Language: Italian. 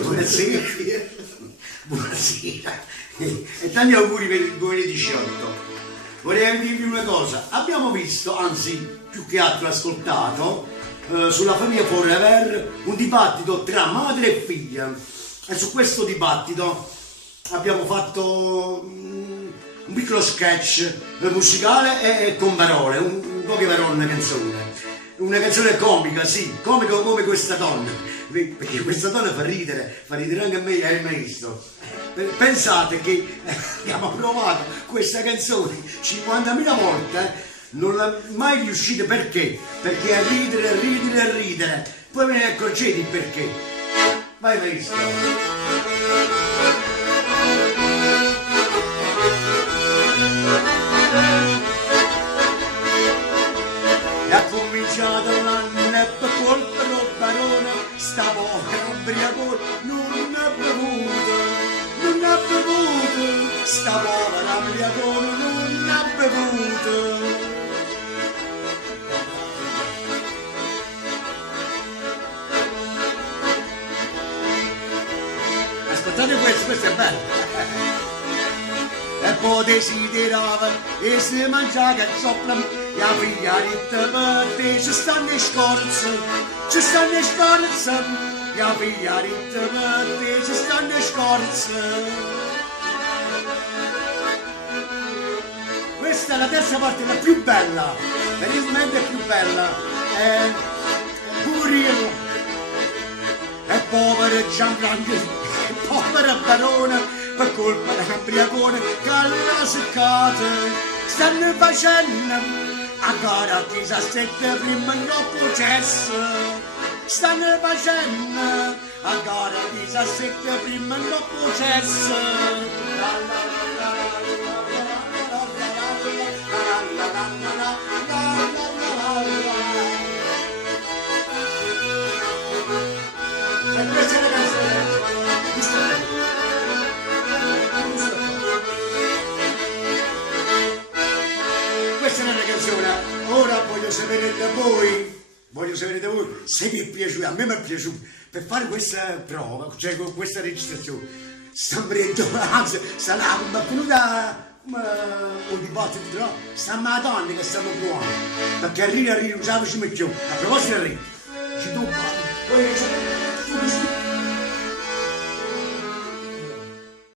Buonasera. Buonasera. E tanti auguri per il 2018. Vorrei dirvi una cosa, abbiamo visto, anzi più che altro ascoltato, sulla famiglia Forever un dibattito tra madre e figlia. E su questo dibattito abbiamo fatto un piccolo sketch musicale e con parole, poche parole, una canzone. Una canzone comica, sì, comica come questa donna, perché questa donna fa ridere anche a me e al maestro. Pensate che abbiamo provato questa canzone 50.000 volte, non l'ha mai riuscita, perché? Perché a ridere, poi ve ne accorgete il perché. Vai maestro. Ha cominciato l'anno e per colpa del barone, sta povera ubriacone non ha bevuto, sta povera ubriacone non ha bevuto. Ascoltate questo è bello. E poi desiderava e si mangiava che sopra la figlia di te, ci stanno le scorze, la figlia di te, ci stanno le scorze. Questa è la terza parte, la più bella, veramente più bella, è Purino, è povero Gianfranco, è povera Barona, per colpa dell'ubriacone che l'ha seccata, stanno facendo ancora a 17 prima non processo, stanno facendo ancora a 17 prima non processo. E questa è la canzone. Questa è una canzone, ora voglio sapere da voi se vi è piaciuto, a me mi è piaciuto, per fare questa prova, cioè con questa registrazione, anzi, sarà venuta un dibattito, no? Stiamo a donna che stiamo provando, perché a ridere non ce la facciamo più, a proposito di ridere, ci dobbiamo,